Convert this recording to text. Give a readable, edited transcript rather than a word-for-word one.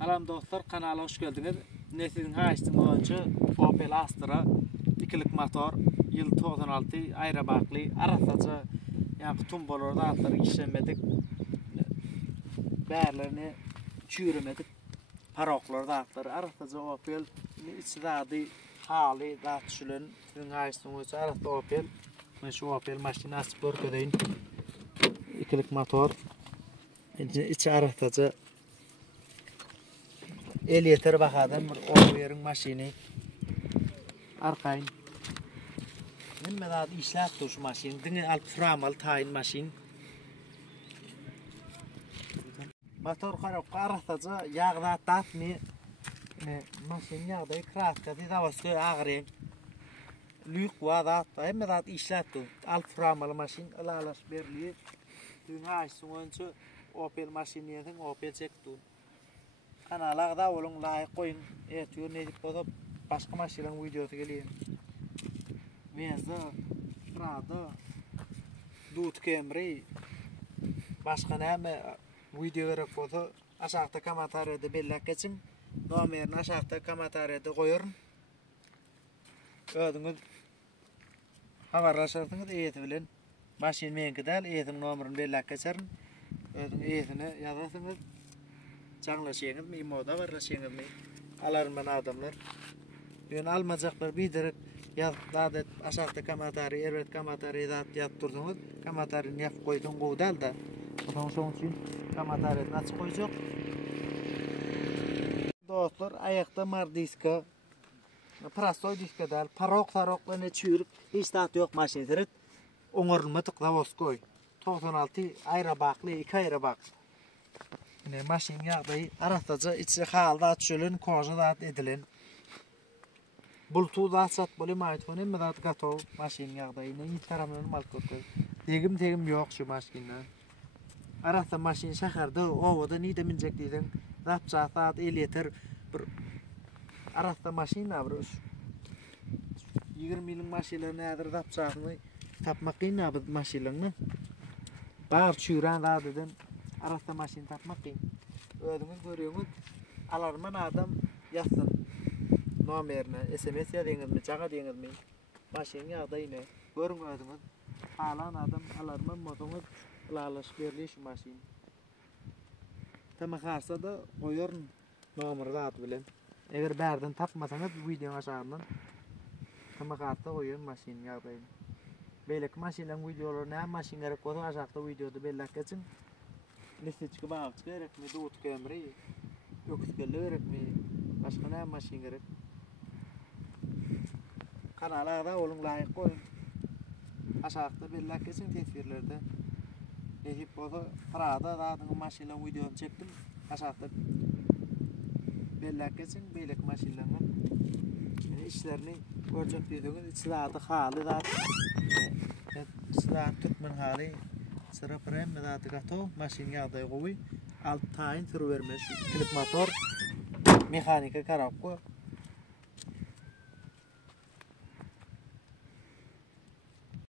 Salam dostlar, kanala hoş geldiniz. Neslin haýyşyň boýunça Opel Astra 2'lik motor, yıl 96, aýra bakly, arasaca ýa-ni tum bolarda atlary işlemedik. Bärlerini çüýremedik. Paroklarda atlary arasaca Opel içdädi haly da düşülen sizin haýyşyň boýunça arasa Opel. Men şu Opel maşinasy görkedeýin. 2'lik motor. İçi arasaca el yeter bakadan bir oğuyerin maşini arkayın nimme daha işlep şu maşin dini alp framal tayin maşin motor qaraqtaca yağda tatmi maşin yağda kratka da vaskı ağrı lük vada nimme daha işlep alp framal maşin alalas berli dün haýyşyň Opel maşiniýetin Opel çekdi. Kanalagda olun laýyk goýun. Etýär nedip bolsa başga maşynyň videosy gelýär. Mezde, Prado, Dut Camry, başga näme video gerek bolsa aşagda kommentaryada belläp geçin. Nomerini aşagda kommentaryada goýaryn. Özüňiz habarlaşarsynız eýeti bilen. Maşyn menki däl, eýetiň nomerini belläp geçerin. Özüň eýetini ýazasyňyz. Çanlaşyňyz mi, moda barlaşyňyz mi? Alarman adamlar. Ýön almajaklar bidirip ýazdadet aşagda kommentary, erwet kommentary ýatyrdyrsyňyz, kommentary ýap goýdun gowdal da. Şoň üçin kommentary açyk goýjak. Dostlar, aýakda mardiska, prastoy diska dal, parok-saroklarny çüýrüp, hiç tat ýok maşinleri. Oňarylma tıklawos goý. 96 aýra bakly, 2 aýra bakly. Ne maşin ýagdaý arasaca içi halda çölün koja edilen. Bluetooth açat boly maýtfony medat gatow maşin ýagdaýyny ýitaramlan malkotdy. Tegim ýok şu maşinler. Arasa maşin şäherde owada nide minjek diýsen, rapçat el yeter bir arasa maşina bir 20 ýylyň maşinler näder rapçatny tapmak ýa bu maşinlaryny. Bar çüýren dadydyn. Arasa maşin tapmak ýa. Özüňiz görýäňiz, alarman adam ýazsyn. Nomerini SMS ýadyňyzmy, jaga diýňizmi? Maşin ýagdaýyny görüň özüňiz. Alan adam alarman motoňyz lalaş berli şu maşin. Tama garsa da goýaryn nomery zat bilen. Eger bärden tapmasaňyz video aşaryndan tama garsa goýaryn maşin ýagdaýyny. Beýleki maşinlaryň videolaryny hem maşin gerek bolsa aşagda videoda belläp geçin. Listiçki bağçı gerekmi, Dut Camry, öküzgeli gerekmi, başka näme maşin gerek. Kanalagda olun laýyk goýun. Aşagda belläp geçin tesirlerde. Edip bolsa Prado zadyň maşinlaryň videosyny çekdim. Aşagda belläp geçin, beýleki maşinlaryň işlerini görjek diýdiňiz, içlerde haly zat. Sıra Türkmen haly sıra prem medat gatow maşin ýagdaý gowy alt taýyn sürübermiş 2'lik motor mehanika karap goý.